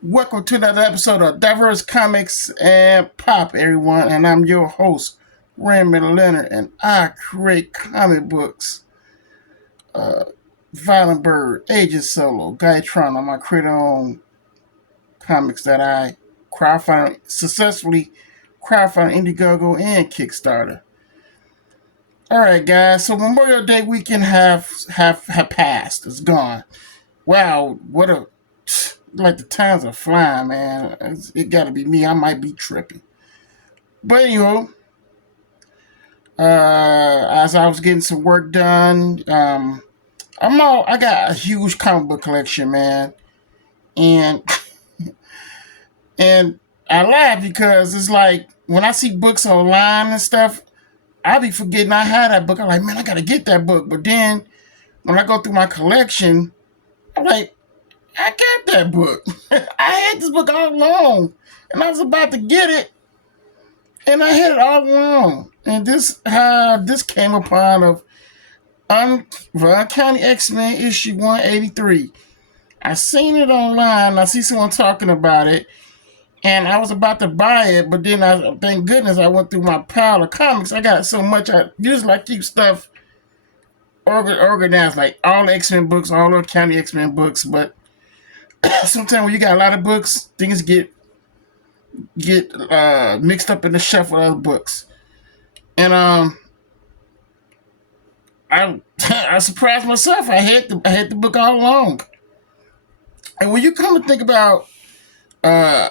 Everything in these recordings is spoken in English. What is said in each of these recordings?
Welcome to another episode of Diverse Comics and Pop, everyone. And I'm your host, Raymond Leonard, and I create comic books. Uh, Violent Bird, Agent Solo, Guytron. I'm my creator on comics that I successfully crowdfunded Indiegogo and Kickstarter. All right, guys. So Memorial Day weekend have passed. It's gone. Wow, what a like the times are flying, man. It got to be me. I might be tripping. But anyway, as I was getting some work done, I got a huge comic book collection, man, and and I laugh because it's like when I see books online and stuff, I be forgetting I had that book. I'm like, man, I gotta get that book. But then when I go through my collection, I'm like, I got that book. I had this book all along, and I was about to get it, and I had it all along. And this came upon of Uncanny X-Men issue 183. I seen it online. I see someone talking about it, and I was about to buy it, but then thank goodness I went through my pile of comics. I got so much. I usually I keep stuff organized, like all the X-Men books, all the County X-Men books. But sometimes when you got a lot of books, things get mixed up in the shuffle of other books. And I I surprised myself. I had the book all along. And when you come to think about uh,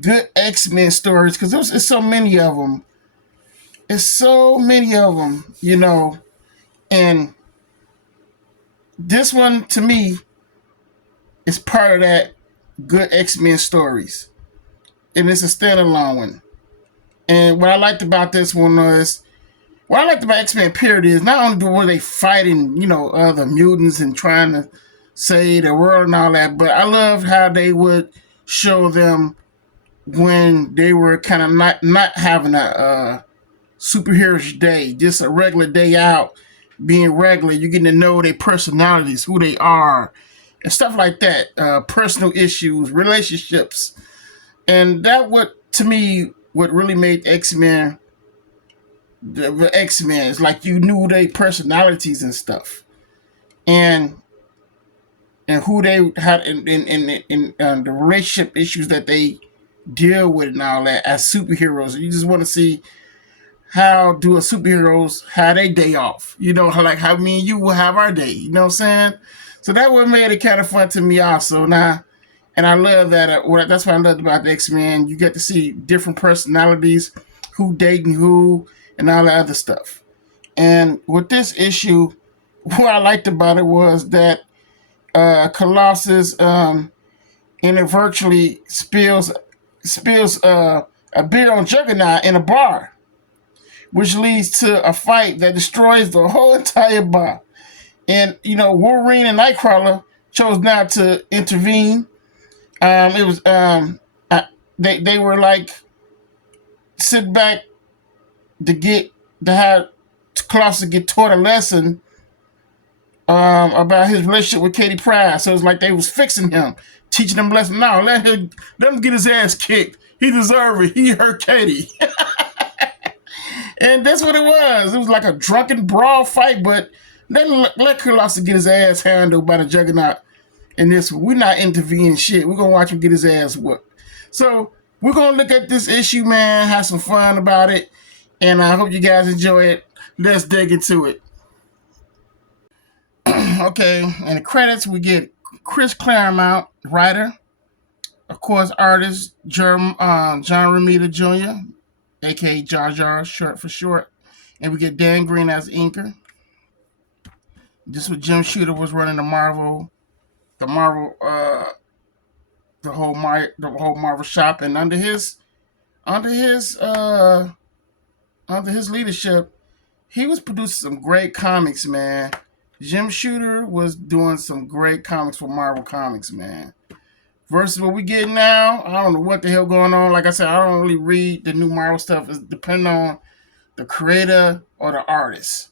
good X Men stories, because there's so many of them. It's so many of them, and this one to me is part of that good X Men stories, and it's a standalone one. And what I liked about this one was what I liked about X Men period is not only were they fighting, other mutants and trying to save the world and all that, but I loved how they would show them when they were kind of not having a superheroes day, just a regular day out, being regular. You're getting to know their personalities, who they are, and stuff like that. Personal issues, relationships, and that what to me what really made X Men the X Men is like you knew their personalities and stuff, and who they had in the relationship issues that they deal with and all that as superheroes. You just want to see how do a superheroes have their day off. How me and you will have our day. You know what I'm saying? So that what made it kind of fun to me also. Now, and I love that. That's what I loved about the X Men. You get to see different personalities, who dating who, and all that other stuff. And with this issue, what I liked about it was that Colossus inadvertently spills a beer on Juggernaut in a bar, which leads to a fight that destroys the whole entire bar. And Wolverine and Nightcrawler chose not to intervene. It was they were like sit back to have Colossus get taught a lesson about his relationship with Kitty Pryde. So it's like they was fixing him, teaching him a lesson. No, let him get his ass kicked. He deserved it. He hurt Katie. And that's what it was. It was like a drunken brawl fight, but let Colossus get his ass handled by the Juggernaut. In this, we're not intervening shit. We're gonna watch him get his ass whooped. So we're gonna look at this issue, man. Have some fun about it, and I hope you guys enjoy it. Let's dig into it. Okay, in the credits we get Chris Claremont, writer, of course, artist John Romita Jr., aka Jar Jar, short for short, and we get Dan Green as inker. This was Jim Shooter was running the Marvel, the whole Marvel shop, and under his under his leadership, he was producing some great comics, man. Jim Shooter was doing some great comics for Marvel Comics, man. Versus what we get now, I don't know what the hell going on. Like I said, I don't really read the new Marvel stuff. It's depending on the creator or the artist.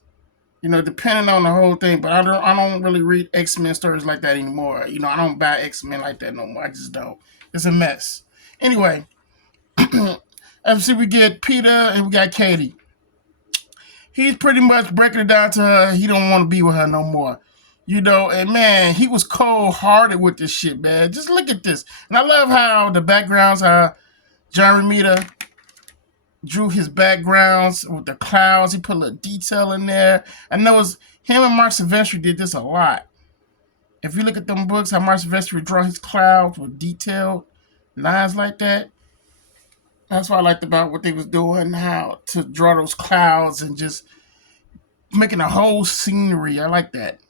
Depending on the whole thing. But I don't really read X-Men stories like that anymore. I don't buy X-Men like that no more. I just don't. It's a mess. Anyway, obviously we get Peter and we got Katie. He's pretty much breaking it down to her. He don't want to be with her no more. And man, he was cold hearted with this shit, man. Just look at this. And I love how the backgrounds are John Romita drew his backgrounds with the clouds. He put a little detail in there. I know it's him and Mark Silvestri did this a lot. If you look at them books, how Mark Silvestri would draw his clouds with detailed lines like that. That's what I liked about what they was doing, how to draw those clouds and just making a whole scenery. I like that.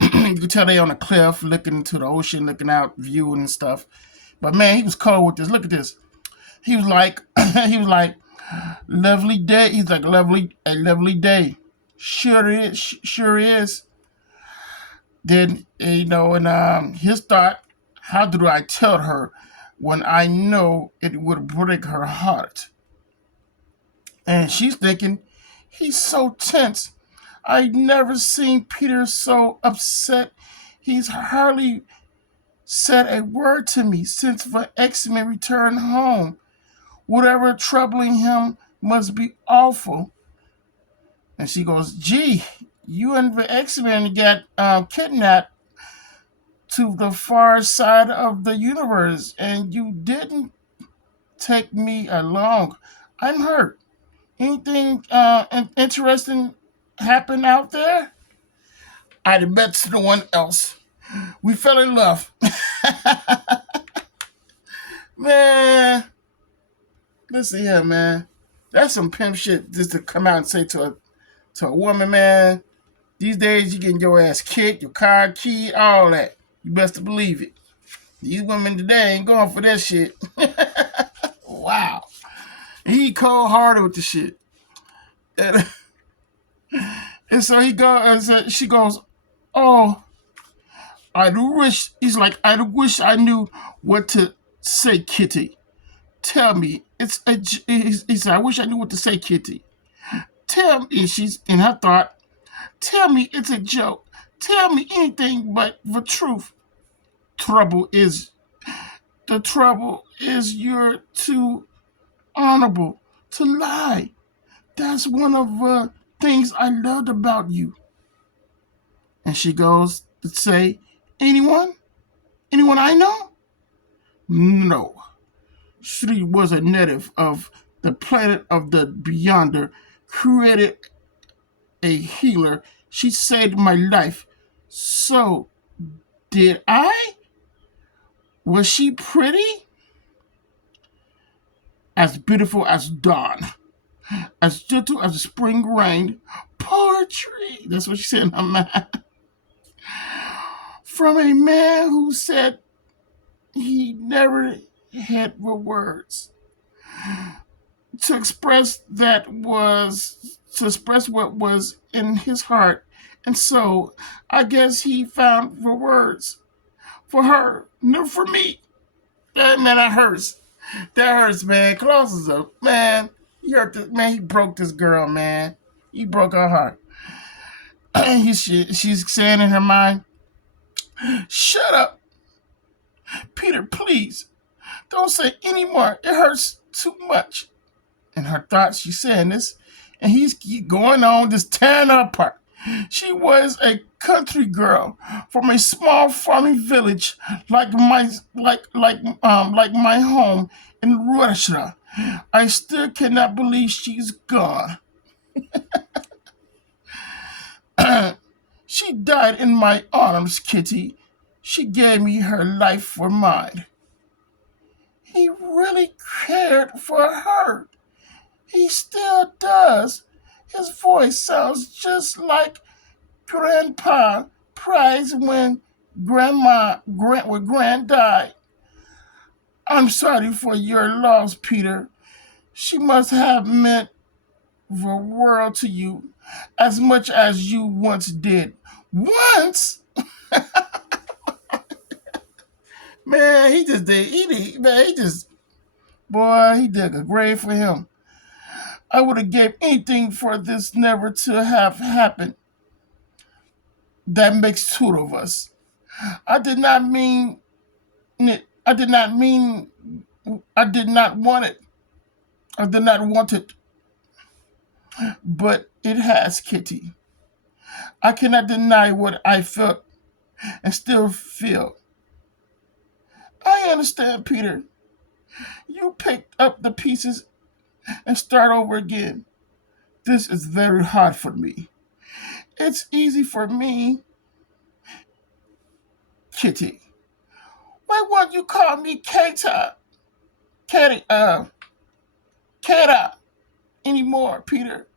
You can tell they on a cliff looking into the ocean, looking out, viewing and stuff. But man, he was cold with this. Look at this. He was like, lovely day. He's like, a lovely day. Sure is, sure is. Then, and his thought, how do I tell her when I know it would break her heart? And she's thinking, he's so tense. I never seen Peter so upset. He's hardly said a word to me since the X-Men returned home. Whatever troubling him must be awful. And she goes, gee, you and the X-Men got kidnapped to the far side of the universe, and you didn't take me along. I'm hurt. Anything interesting happen out there? I bet to no one else. We fell in love. Man, listen here, man. That's some pimp shit just to come out and say to a woman, man. These days you getting your ass kicked, your car keyed, all that. You best to believe it. These women today ain't going for that shit. Wow. He cold hearted with the shit. And so she goes, oh, I wish, he's like, I wish I knew what to say, Kitty. Tell me, he said, I wish I knew what to say, Kitty. Tell me, and she's in her thought, tell me it's a joke. Tell me anything but the truth. The trouble is you're too honorable to lie. That's one of the things I loved about you. And she goes to say, anyone? Anyone I know? No. She was a native of the planet of the Beyonder, created a healer. She saved my life. So, did I? Was she pretty? As beautiful as dawn, as gentle as spring rain, poetry. That's what she said in her mind. From a man who said he never had the words to express what was in his heart, and so I guess he found the words for her, not for me. Man, that hurts. That hurts, man. Colossus, man. He hurt this, man. He broke this girl, man. He broke her heart. She's saying in her mind, shut up, Peter, please. Don't say any more. It hurts too much. In her thoughts, she's saying this, and he's going on, just tearing her apart. She was a country girl from a small farming village like my home in Russia. I still cannot believe she's gone. She died in my arms, Kitty. She gave me her life for mine. He really cared for her. He still does. His voice sounds just like Grandpa Pryde's when Grand died. I'm sorry for your loss, Peter. She must have meant the world to you as much as you once did. Once? Man, he just did. He just, boy, he did a grave for him. I would have gave anything for this never to have happened. That makes two of us. I did not mean it. I did not mean. I did not want it. I did not want it. But it has, Kitty. I cannot deny what I felt and still feel. I understand, Peter. You picked up the pieces and start over again. This is very hard for me. It's easy for me, Kitty. Why won't you call me Kata? Kitty, Kata anymore, Peter?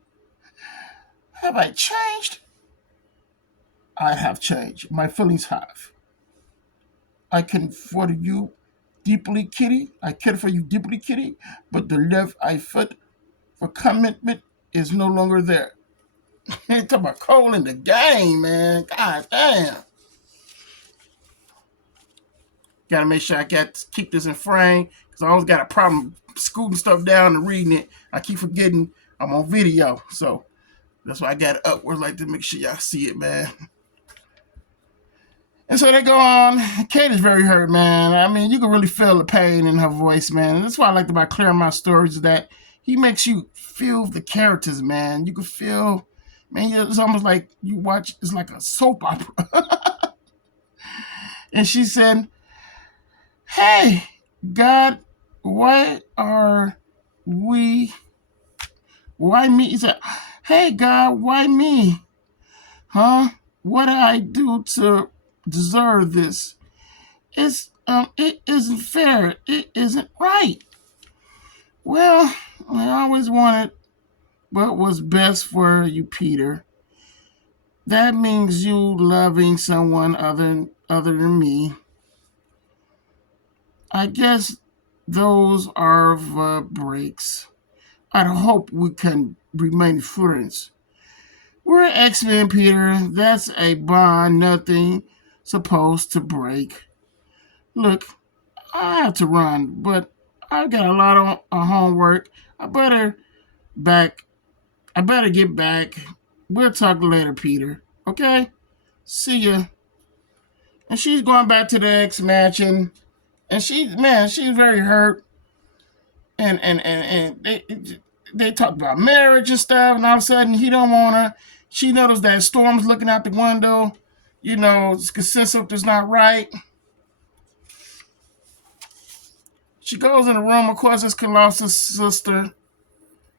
Have I changed? I have changed. My feelings have. I can for you deeply, Kitty. I care for you deeply, Kitty. But the love I felt for commitment is no longer there. Talk about Cole in the game, man. God damn. Gotta make sure I keep this in frame because I always got a problem scooting stuff down and reading it. I keep forgetting I'm on video, so that's why I got it upwards like to make sure y'all see it, man. And so they go on. Kate is very hurt, man. I mean, you can really feel the pain in her voice, man. And that's what I liked about Claremont stories is that he makes you feel the characters, man. You can feel, man, it's almost like you watch, it's like a soap opera. And she said, hey, God, why me? He said, hey, God, why me? Huh? What did I do to deserve this? It isn't fair. It isn't right. Well, I always wanted what was best for you, Peter. That means you loving someone other than me. I guess those are the breaks. I hope we can remain friends. We're X-Men, Peter. That's a bond nothing supposed to break. Look, I have to run, but I've got a lot of homework. I better back. I better get back. We'll talk later, Peter. Okay? See ya. And she's going back to the X mansion, and she's very hurt. And they talk about marriage and stuff, and all of a sudden he don't want her. She noticed that Storm's looking out the window. You know, something's not right. She goes in the room, of course, it's Colossus' sister.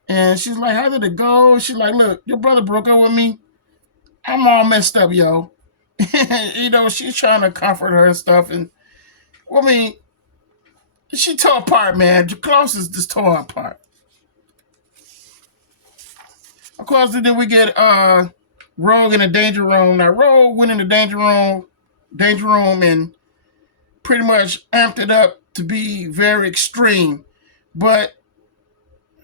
And she's like, how did it go? She's like, look, your brother broke up with me. I'm all messed up, yo. You know, she's trying to comfort her and stuff. And, I mean, she tore apart, man. Colossus just tore her apart. Of course, then we get Rogue in the danger room. Now, Rogue went in the danger room and pretty much amped it up to be very extreme. But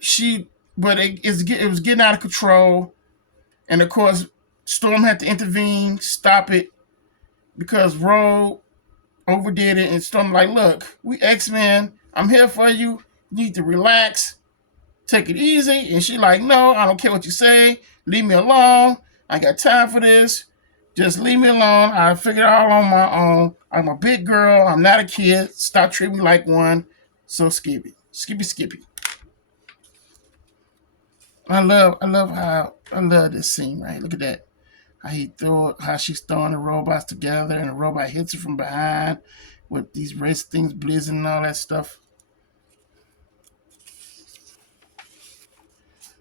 it was getting out of control. And of course, Storm had to intervene, stop it, because Rogue overdid it. And Storm like, look, we X-Men. I'm here for you. You need to relax. Take it easy. And she like, no, I don't care what you say. Leave me alone. I got time for this. Just leave me alone. I figured it all on my own. I'm a big girl. I'm not a kid. Stop treating me like one. So Skippy. I love this scene, right? Look at that. How she's throwing the robots together and the robot hits her from behind with these race things blizzing and all that stuff.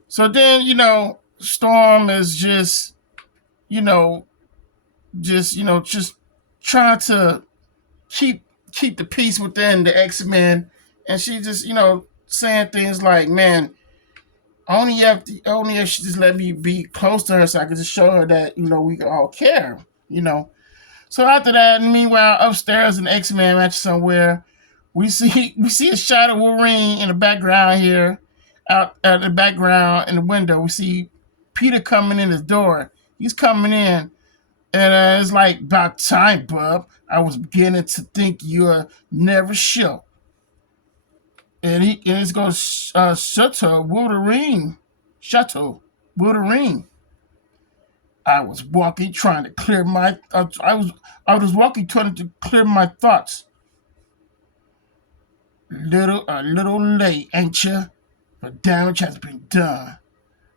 So then, Storm is just trying to keep the peace within the X-Men, and she just, saying things like, man, only if she just let me be close to her so I could just show her that, we all care, So after that, meanwhile, upstairs in the X-Men match somewhere, we see a shot of Wolverine in the background here. Out at the background in the window, we see Peter coming in his door. He's coming in, and it's like, about time, bub. I was beginning to think you'll never show. And it's going to shut her, Wolverine. Chateau, Wolverine. I was walking, trying to clear my. I was walking, trying to clear my thoughts. A little late, ain't ya? But damage has been done.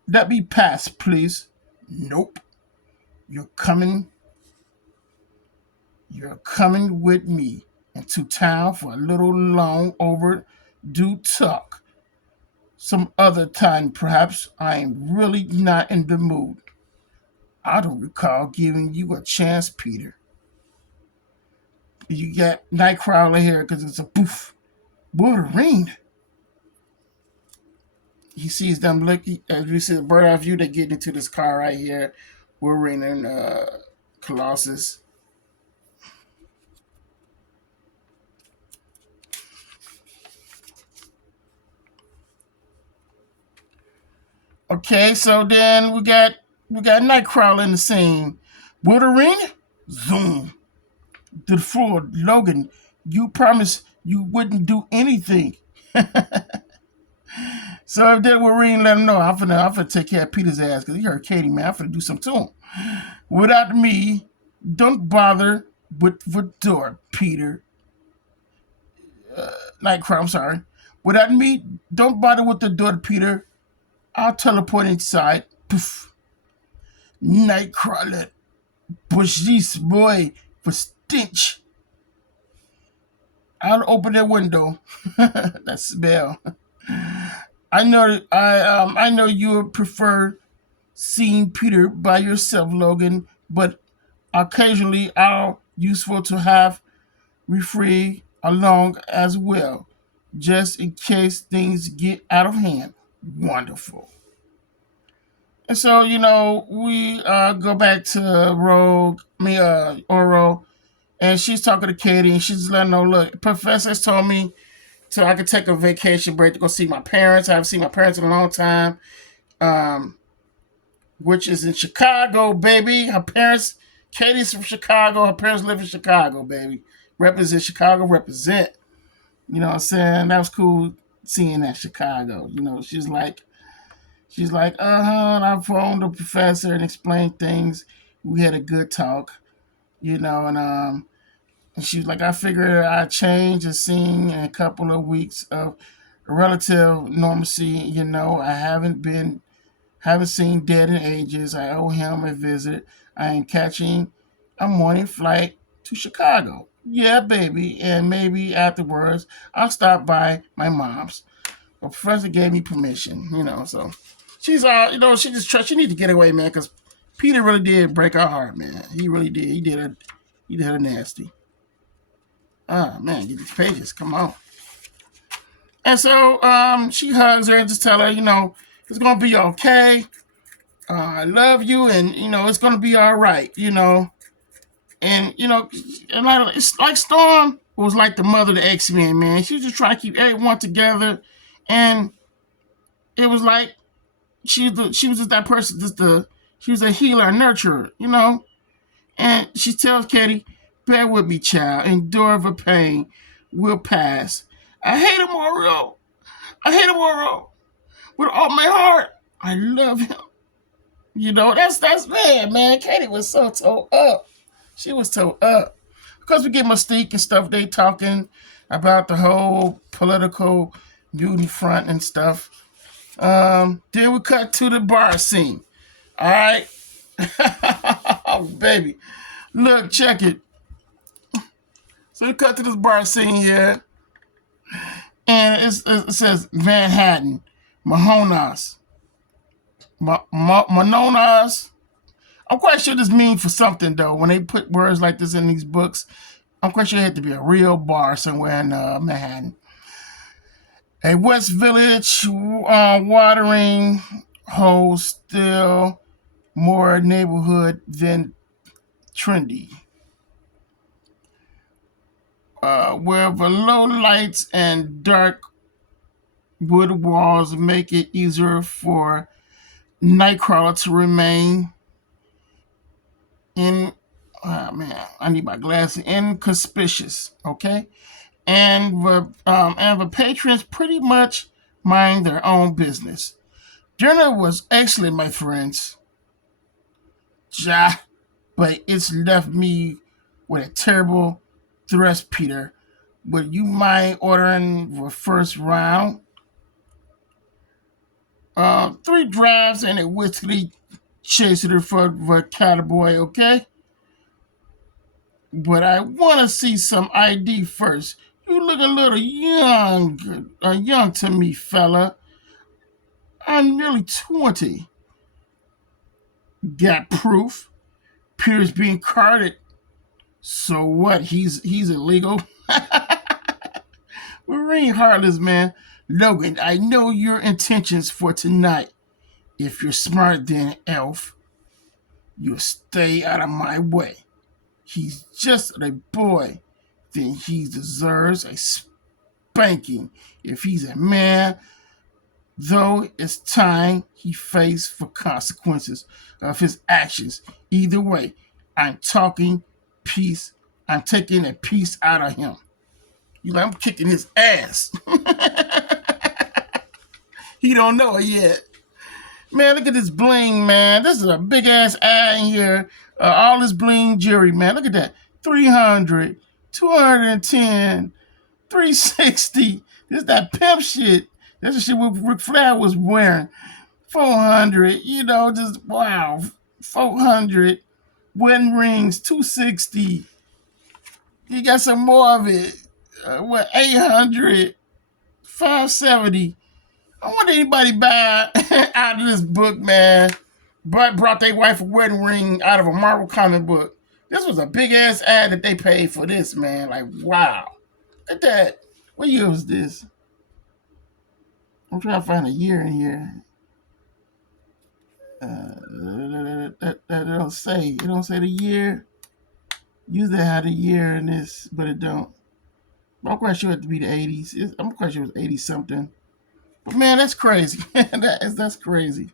Let me pass, please. Nope. You're coming. You're coming with me into town for a little long overdue talk. Some other time, perhaps. I am really not in the mood. I don't recall giving you a chance, Peter. You got Nightcrawler here because it's a poof. Wolverine. He sees them look, as we see the bird eye view, they get into this car right here. Wolverine and Colossus. Okay, so then we got Nightcrawler in the scene. Wolverine, zoom to the floor. Logan, you promised you wouldn't do anything. So if that Wolverine let him know, I'm finna take care of Peter's ass because he heard Katie, man. I'm finna do something to him. Without me, don't bother with the door, Peter. Nightcrawler, I'm sorry. Without me, don't bother with the door, Peter. I'll teleport inside. Poof. Nightcrawler, push this boy for stench. I'll open that window. That smell. I know you prefer seeing Peter by yourself, Logan, but occasionally I'll useful to have referee along as well, just in case things get out of hand. Wonderful. And so, we go back to Oro, and she's talking to Katie, and she's letting her know, look, professors told me so I could take a vacation break to go see my parents. I haven't seen my parents in a long time, which is in Chicago, baby. Her parents, Katie's from Chicago. Her parents live in Chicago, baby. Represent Chicago, represent. You know what I'm saying? That was cool seeing that Chicago. She's like, and I phoned the professor and explained things. We had a good talk, and she was like, I figured I'd change the scene in a couple of weeks of relative normalcy. Haven't seen Dad in ages. I owe him a visit. I am catching a morning flight to Chicago. Yeah, baby. And maybe afterwards, I'll stop by my mom's. The professor gave me permission, so she's she just trusts, she need to get away, man, because Peter really did break her heart, man. He really did. He did her nasty. Ah, man, get these pages. Come on. And so she hugs her and just tell her, it's going to be okay. I love you, and, it's going to be all right, And, it's like Storm was like the mother of the X-Men, man. She was just trying to keep everyone together. And it was like she was just that person, she was a healer, a nurturer, And she tells Katie, bear with me, child. Endure the pain. Will pass. I hate him, Oro. With all my heart. I love him. That's man. Katie was so toe up. She was toe up. Of course, we get Mystique and stuff. They talking about the whole political mutant front and stuff. Then we cut to the bar scene. All right. Oh, baby. Look, check it. So we cut to this bar scene here. And it says Manhattan. Mahonas. Manonas. I'm quite sure this means for something, though. When they put words like this in these books, I'm quite sure it had to be a real bar somewhere in Manhattan. A West Village watering hole, still more neighborhood than trendy. Where the low lights and dark wood walls make it easier for Nightcrawler to remain I need my glasses. Inconspicuous, okay? And the patrons pretty much mind their own business. Dinner was excellent, my friends. Ja, but it's left me with a terrible thrust, Peter. Would you mind ordering the first round? Three drafts and a whiskey chaser for the cowboy, okay? But I want to see some ID first. You look a little young to me, fella. I'm nearly 20. Got proof? Peter's being carded. So what? He's illegal. Wolverine heartless, man. Logan, I know your intentions for tonight. If you're smart than Elf, you'll stay out of my way. He's just a boy. Then he deserves a spanking. If he's a man, though, it's time he faced for consequences of his actions. Either way, I'm talking peace. I'm taking a piece out of him. You know, I'm kicking his ass. He don't know it yet. Man, look at this bling, man. This is a big ass ad in here. All this bling jewelry, man. Look at that. 300, 210, 360. This is that pimp shit. That's the shit Ric Flair was wearing. 400, just wow. 400. Wedding rings, 260. You got some more of it. 800, 570. I want anybody buy out of this book, man. Brought their wife a wedding ring out of a Marvel comic book. This was a big ass ad that they paid for this, man. Like, wow. Look at that. What year was this? I'm trying to find a year in here. That don't say. It don't say the year. Usually had a year in this, but it don't. But I'm quite sure it to be the 80s. I'm quite sure it was 80 something. But man, that's crazy. That's crazy.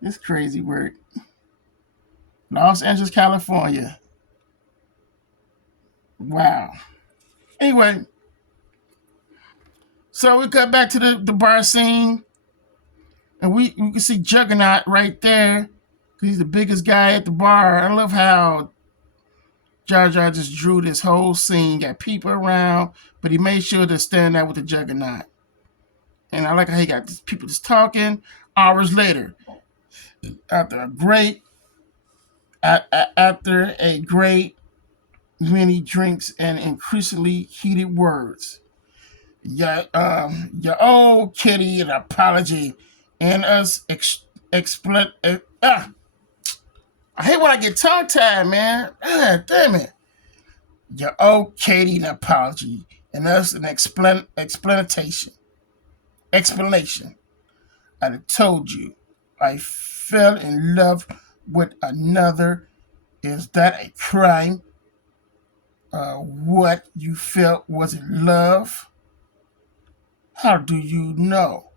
It's crazy work. Los Angeles, California. Wow. Anyway, so we got back to the bar scene, and we can see Juggernaut right there. He's the biggest guy at the bar. I love how Jar Jar just drew this whole scene. Got people around, but he made sure to stand out with the Juggernaut. And I like how he got these people just talking. Hours later, after a great many drinks and increasingly heated words, your old Kitty an apology and us explain. I hate when I get tongue tied, man. Damn it. Your old Katie an apology and us an explanation. I told you I fell in love with another. Is that a crime? What you felt wasn't love? How do you know?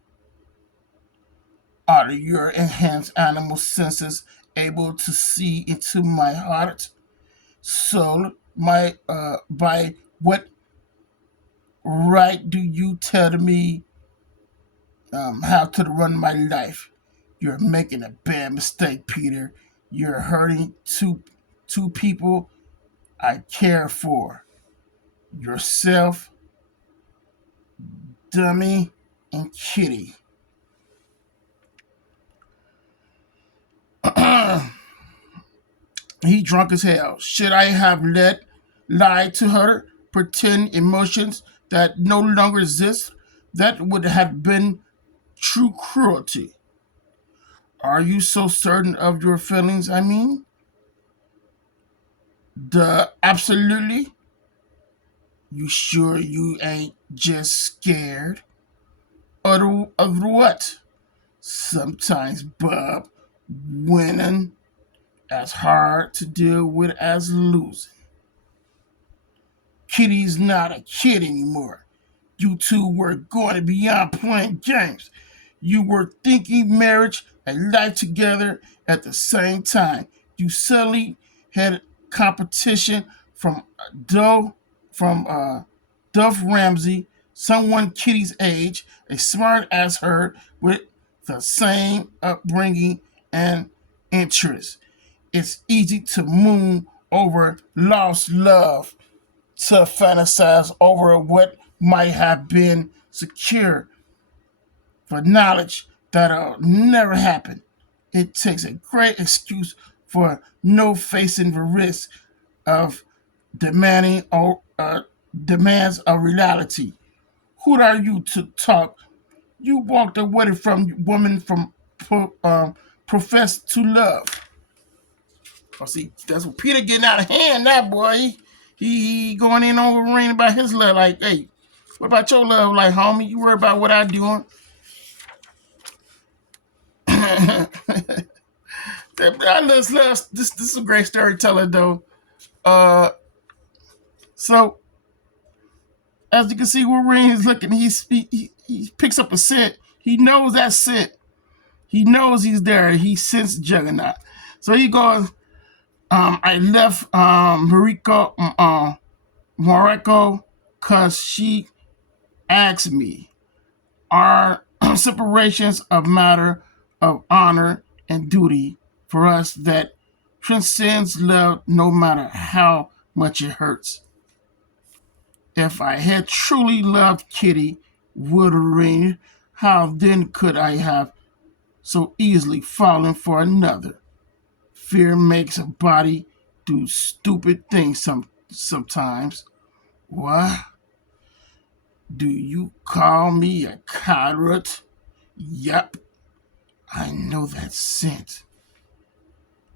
Are your enhanced animal senses able to see into my heart, soul? By what right do you tell me how to run my life? You're making a bad mistake, Peter. You're hurting two people I care for. Yourself, Dummy, and Kitty. He drunk as hell. Should I have lied to her, pretend emotions that no longer exist? That would have been true cruelty. Are you so certain of your feelings? I mean, absolutely. You sure you ain't just scared? Of what? Sometimes, Bob, winning as hard to deal with as losing. Kitty's not a kid anymore. You two were going beyond playing games. You were thinking marriage and life together at the same time. You suddenly had competition from Duff Ramsey, someone Kitty's age, a smart as her with the same upbringing and interests. It's easy to moon over lost love, to fantasize over what might have been secure for knowledge that'll never happen. It takes a great excuse for no facing the risk of demanding or demands of reality. Who are you to talk? You walked away from woman from profess to love. Oh, see, that's what Peter getting out of hand. That boy, he going in on Wolverine about his love. Like, hey, what about your love? Like, homie, you worry about what I doing. I love this. This is a great storyteller, though. Uh, so as you can see, Wolverine is looking. He picks up a scent. He knows that scent. He knows he's there. He sensed Juggernaut. So he goes. I left Morocco, cause she asked me. Our separations of matter of honor and duty for us that transcends love, no matter how much it hurts. If I had truly loved Kitty Wolverine, how then could I have so easily fallen for another? Fear makes a body do stupid things sometimes. What? Do you call me a coward? Yup, I know that scent.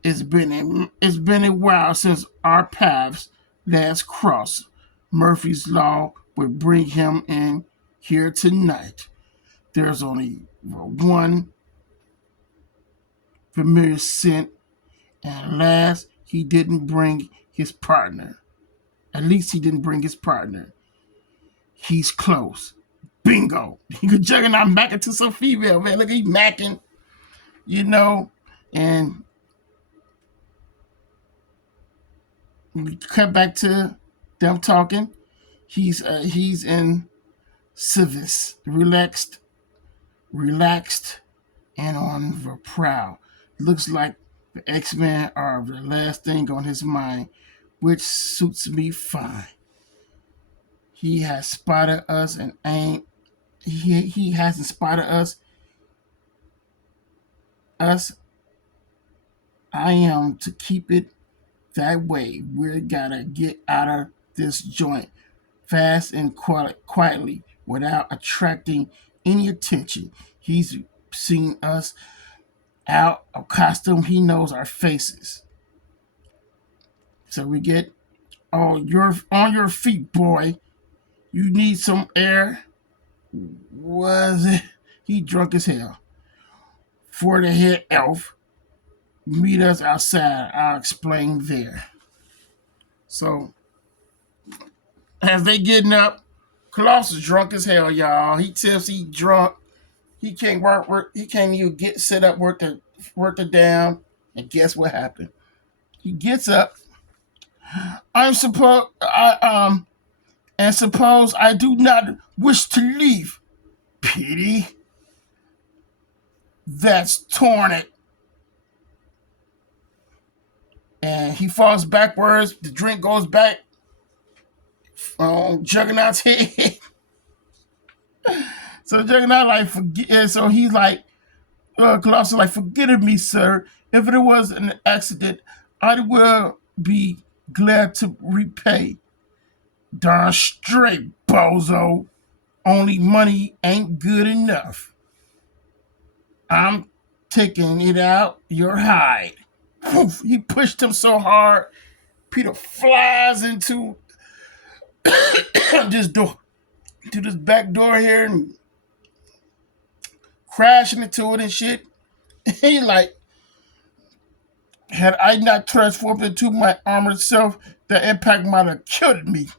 It's been a while since our paths last crossed. Murphy's Law would bring him in here tonight. There's only one familiar scent, and last he didn't bring his partner. At least he didn't bring his partner. He's close. Bingo. He could Juggernaut back into some female, man. Look, he's macking, you know, and we cut back to them talking. He's in civis, relaxed, and on the prowl. Looks like the X-Men are the last thing on his mind, which suits me fine. He has spotted us and ain't he hasn't spotted us. I am to keep it that way. We gotta get out of this joint fast and quietly without attracting any attention. He's seen us out of costume. He knows our faces. So we get, oh, you're on your feet, boy. You need some air. Was it? He drunk as hell. For the head elf, meet us outside. I'll explain there. So as they getting up, Colossus drunk as hell, y'all. He tipsy, drunk. He can't work. He can't even get set up, work the down. And guess what happened? He gets up. Suppose I do not wish to leave. Pity. That's torn it. And he falls backwards. The drink goes back on Juggernaut's head. So Juggernaut like forget. So he's like, Colossus like, forgive me, sir. If it was an accident, I will be glad to repay. Darn straight, bozo. Only money ain't good enough. I'm taking it out your hide. Poof, he pushed him so hard, Peter flies into this door, to this back door here, and crashing into it and shit. He like, had I not transformed into my armored self, the impact might have killed me.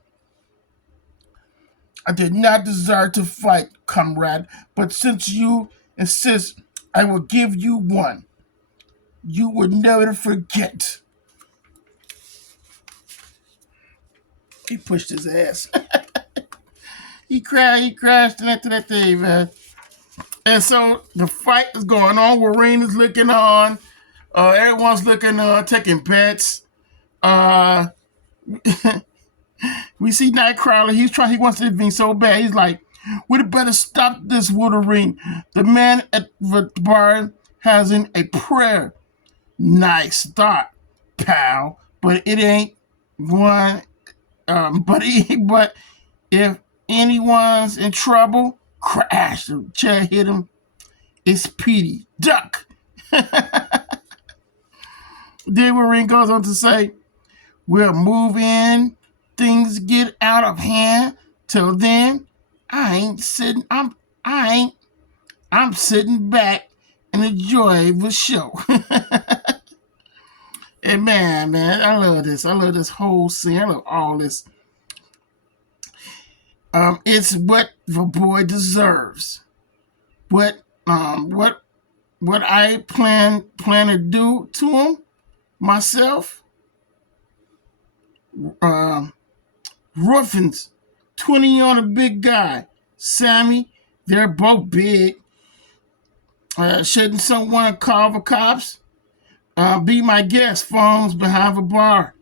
I did not desire to fight, comrade, but since you insist, I will give you one. You will never forget. He pushed his ass. He crashed into that thing, man. And so the fight is going on. Wolverine is looking on. Everyone's looking, taking bets. Uh, we see Nightcrawler. He wants to intervene so bad. He's like, "We'd better stop this, Wolverine. The man at the bar has in a prayer. Nice thought, pal. But it ain't one. But if anyone's in trouble, crash. The chair hit him. It's Petey. Duck." Then Wolverine goes on to say, "We'll move in. Things get out of hand. Till then, I'm sitting back and enjoy the show." And man, I love this. I love this whole scene. I love all this. It's what the boy deserves. What I plan to do to him myself. Ruffins, 20 on a big guy. Sammy, they're both big. Shouldn't someone call the cops? Be my guest. Phones behind the bar.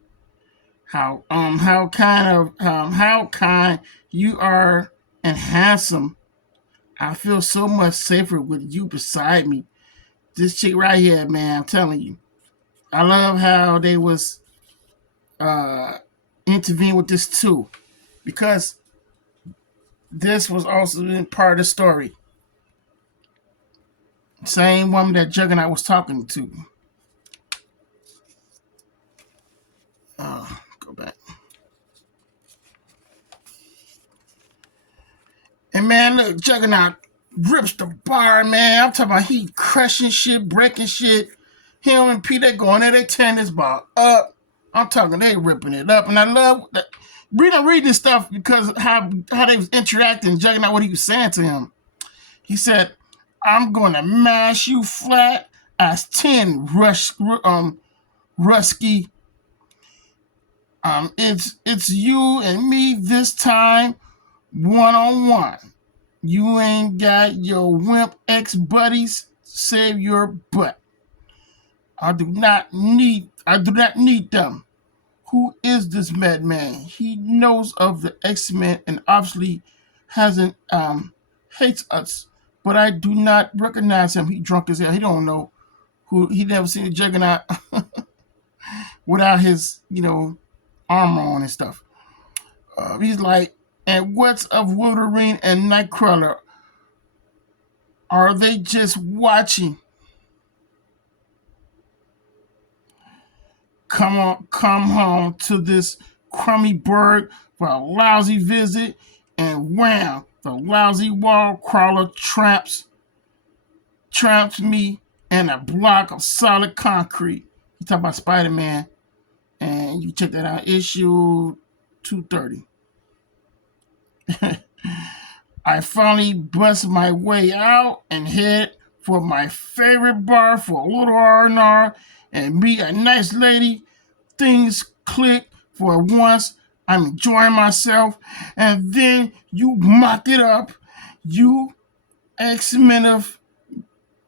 How kind you are and handsome. I feel so much safer with you beside me. This chick right here, man, I'm telling you. I love how they was intervene with this too, because this was also in part of the story. Same woman that Juggernaut was talking to. Go back. And man, look, Juggernaut rips the bar, man. I'm talking about he crushing shit, breaking shit. Him and Pete, they going there, they tearing this bar up. I'm talking, they ripping it up. And I love that. Reading this stuff because how they was interacting, Juggernaut, what he was saying to him. He said, "I'm going to mash you flat as 10, Rusky. It's you and me this time, one-on-one. You ain't got your wimp ex-buddies. Save your butt. I do not need them. Who is this madman? He knows of the X-Men and obviously hasn't hates us, but I do not recognize him. He drunk as hell. He don't know who. He never seen a Juggernaut without his armor on and stuff. He's like, and what's of Wolverine and Nightcrawler? Are they just watching? Come home to this crummy bird for a lousy visit, and wham, the lousy wall crawler tramps me in a block of solid concrete." You talk about Spider-Man, and you check that out, issue 230. I finally bust my way out and head for my favorite bar for a little R&R and meet a nice lady. Things click for once. I'm enjoying myself. And then you mock it up. You X-Men have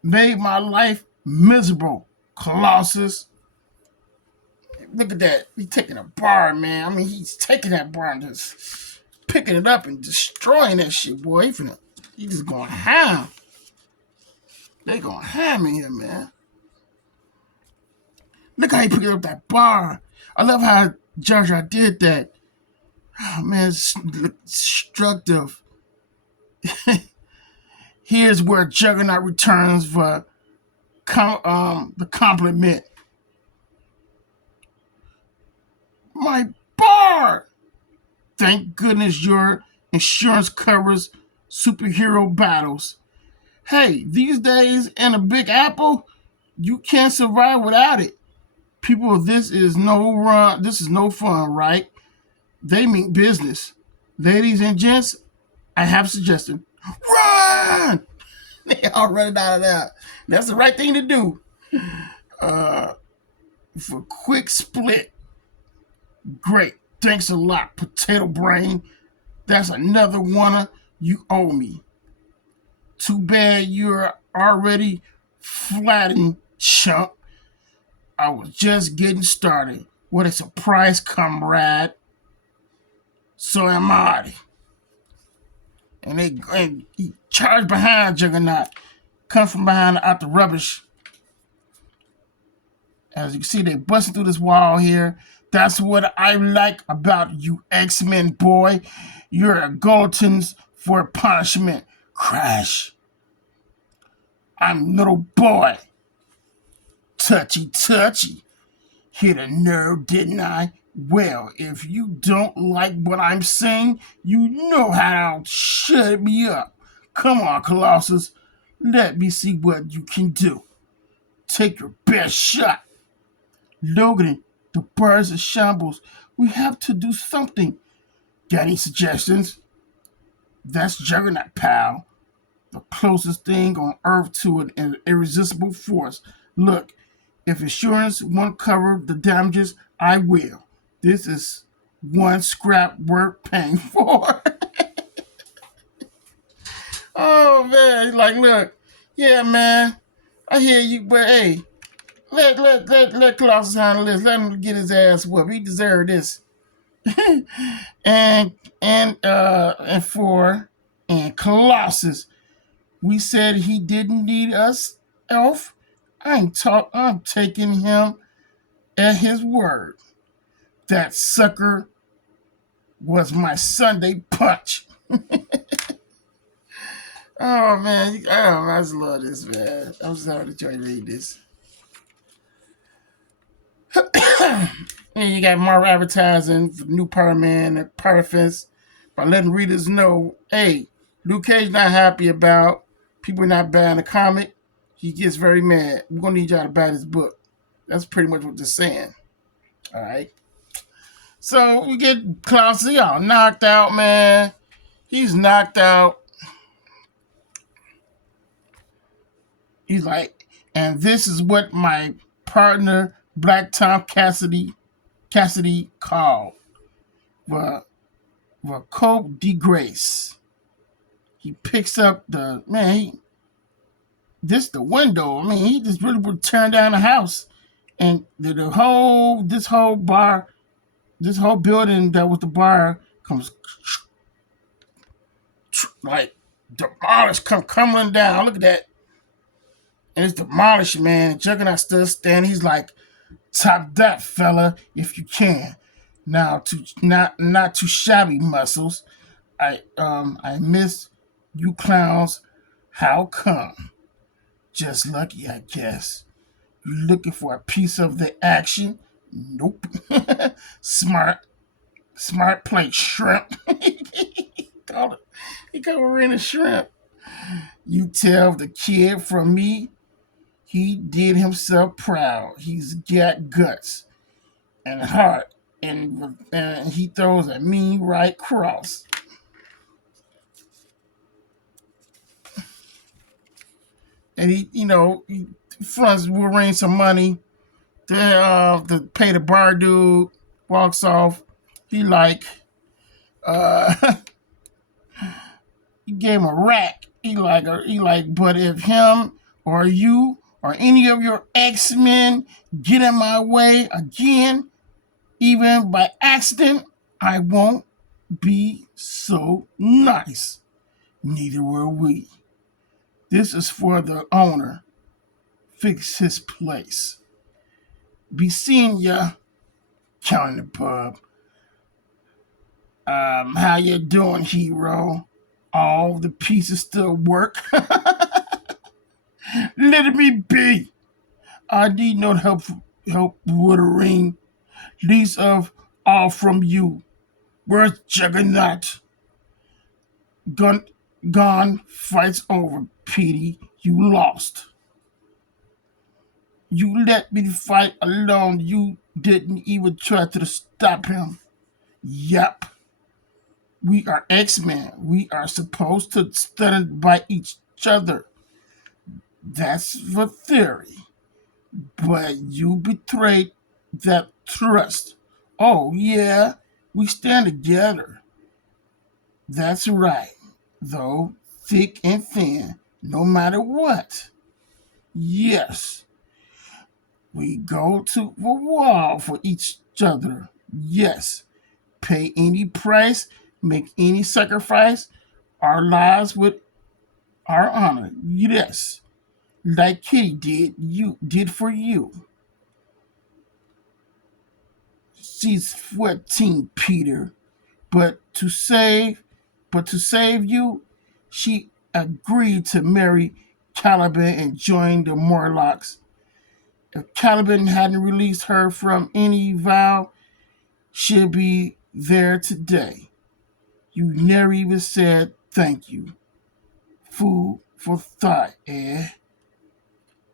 made my life miserable, Colossus. Look at that. He's taking a bar, man. I mean, he's taking that bar and just picking it up and destroying that shit, boy. He just going ham. They going ham in here, man. Look how he picked up that bar. I love how Juggernaut did that. Oh, man, it's destructive. Here's where Juggernaut returns for the compliment. My bar! Thank goodness your insurance covers superhero battles. Hey, these days in a Big Apple, you can't survive without it. People, this is no fun, right? They mean business. Ladies and gents, I have a suggestion. Run! They all running out of there. That's the right thing to do. For quick split. Great. Thanks a lot, Potato Brain. That's another one you owe me. Too bad you're already flattened, chump. I was just getting started. What a surprise, comrade. So am I. And he charged behind Juggernaut. Come from behind out the rubbish. As you can see, they busting through this wall here. That's what I like about you, X-Men boy. You're a glutton's for punishment. Crash. I'm little boy. Touchy, touchy. Hit a nerve, didn't I? Well, if you don't like what I'm saying, you know how to shut me up. Come on, Colossus. Let me see what you can do. Take your best shot. Logan, the birds in shambles. We have to do something. Got any suggestions? That's Juggernaut, pal. The closest thing on Earth to an irresistible force. Look, if insurance won't cover the damages, I will. This is one scrap worth paying for. Oh man, like look, yeah man, I hear you, but hey, let Colossus handle this. Let him get his ass whooped. He deserved this. and and Colossus, we said he didn't need us, Elf. I'm taking him at his word. That sucker was my Sunday punch. Oh man, I just love this, man. I'm sorry to try to read this. And you got Marvel advertising for new Power Man and Power Fence by letting readers know, hey, Luke Cage not happy about people not buying the comic. He gets very mad. We're gonna need y'all to buy this book. That's pretty much what they're saying. All right. So we get Colossus, y'all knocked out, man. He's knocked out. He's like, and this is what my partner Black Tom Cassidy called the Cope de Grace. He picks up the man. The window. I mean, he just really would turn down the house, and this whole building that was the bar comes like demolished, coming down. Look at that. And it's demolished, man. Juggernaut still standing. He's like, top that, fella, if you can. Now, not too shabby, muscles. I miss you clowns. How come? Just lucky, I guess. You looking for a piece of the action? Nope. Smart plate, shrimp. He called Wolverine a shrimp. You tell the kid from me, he did himself proud. He's got guts and heart, and he throws a mean right cross. And he fronts Wolverine some money to pay the bar dude. Walks off. He like, he gave him a rack. He like, but if him or you or any of your X-Men get in my way again, even by accident, I won't be so nice. Neither will we. This is for the owner. Fix his place. Be seeing ya, counting the pub. How you doing, hero? All the pieces still work. Let me be. I need no help, Wolverine. Least of all from you. Where's Juggernaut? Gone. Fight's over, Petey. You lost. You let me fight alone. You didn't even try to stop him. Yup. We are X-Men. We are supposed to stand by each other. That's the theory. But you betrayed that trust. Oh, yeah, we stand together. That's right. Though thick and thin, no matter what. Yes, we go to the wall for each other. Yes, pay any price, make any sacrifice, our lives with our honor. Yes, like Kitty did for you. She's 14, Peter. But to save but to save you, she agreed to marry Caliban and join the Morlocks. If Caliban hadn't released her from any vow, she'd be there today. You never even said thank you. Food for thought, eh?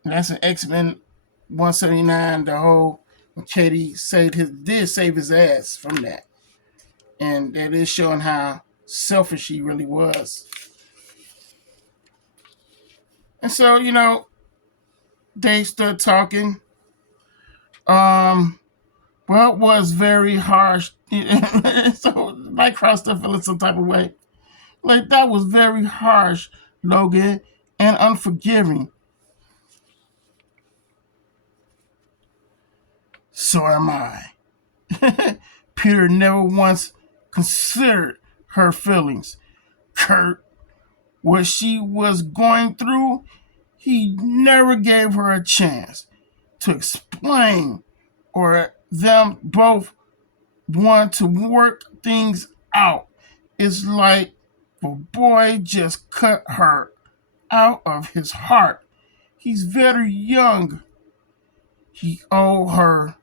And that's an X-Men 179, the whole Katie did save his ass from that. And that is showing how selfish he really was. And so, they stood talking. Well, it was very harsh. So Nightcrawler still feeling some type of way. Like, that was very harsh, Logan, and unforgiving. So am I. Peter never once considered her feelings. Kurt, what she was going through, he never gave her a chance to explain, or them both want to work things out. It's like the boy just cut her out of his heart. He's very young. He owed her.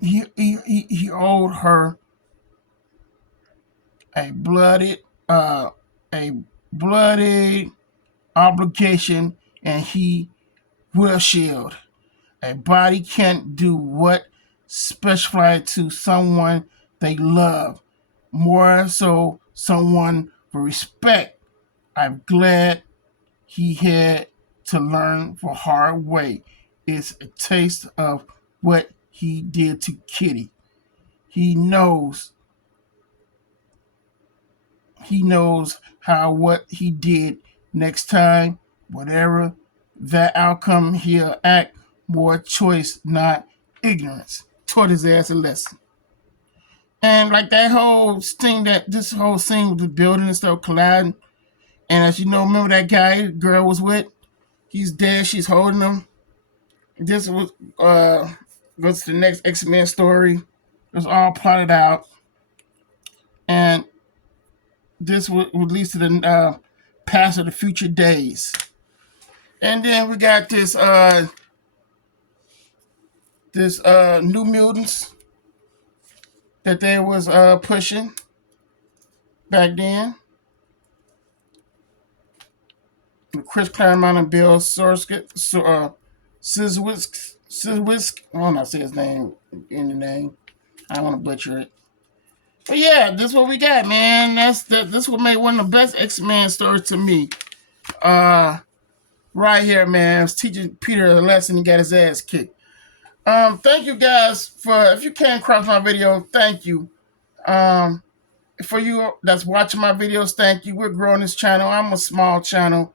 He owed her a blooded a bloody obligation, and he will shield. A body can't do what specified to someone they love, more so someone for respect. I'm glad he had to learn the hard way. It's a taste of what he did to Kitty. He knows how what he did next time, whatever that outcome, he'll act more choice, not ignorance. Taught his ass a lesson. And like this whole scene with the building and stuff colliding. And as you know, remember that guy the girl was with? He's dead, she's holding him. This was goes to the next X-Men story. It was all plotted out. And this would lead to the past of the future days. And then we got this New Mutants that they was pushing back then. Chris Claremont and Bill Sizwisk. I don't know how to say his name in the name. I don't want to butcher it. But yeah, this is what we got, man. This what made one of the best X-Men stories to me. Right here, man. I was teaching Peter a lesson. He got his ass kicked. Thank you guys if you came across my video, thank you. For you that's watching my videos, thank you. We're growing this channel. I'm a small channel,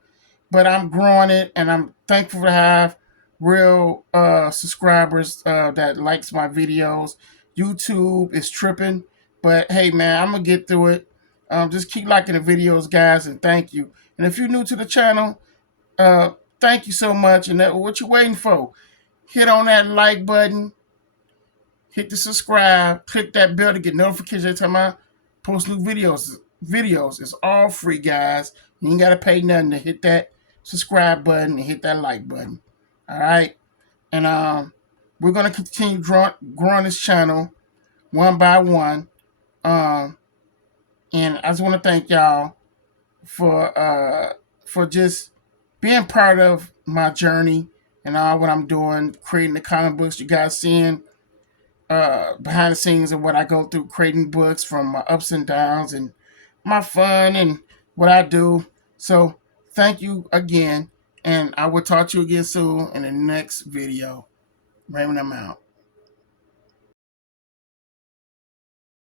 but I'm growing it, and I'm thankful to have real subscribers that likes my videos. YouTube is tripping, but hey, man, I'm gonna get through it. Just keep liking the videos, guys, and thank you. And if you're new to the channel, thank you so much. And what you waiting for? Hit on that like button, hit the subscribe, click that bell to get notifications every time I post new videos. It's all free, guys. You ain't gotta pay nothing to hit that subscribe button and hit that like button. All right, and we're gonna continue growing this channel one by one. And I just want to thank y'all for just being part of my journey and all what I'm doing, creating the comic books. You guys seeing behind the scenes of what I go through creating books, from my ups and downs and my fun and what I do. So thank you again, and I will talk to you again soon in the next video. Raymond, I'm out.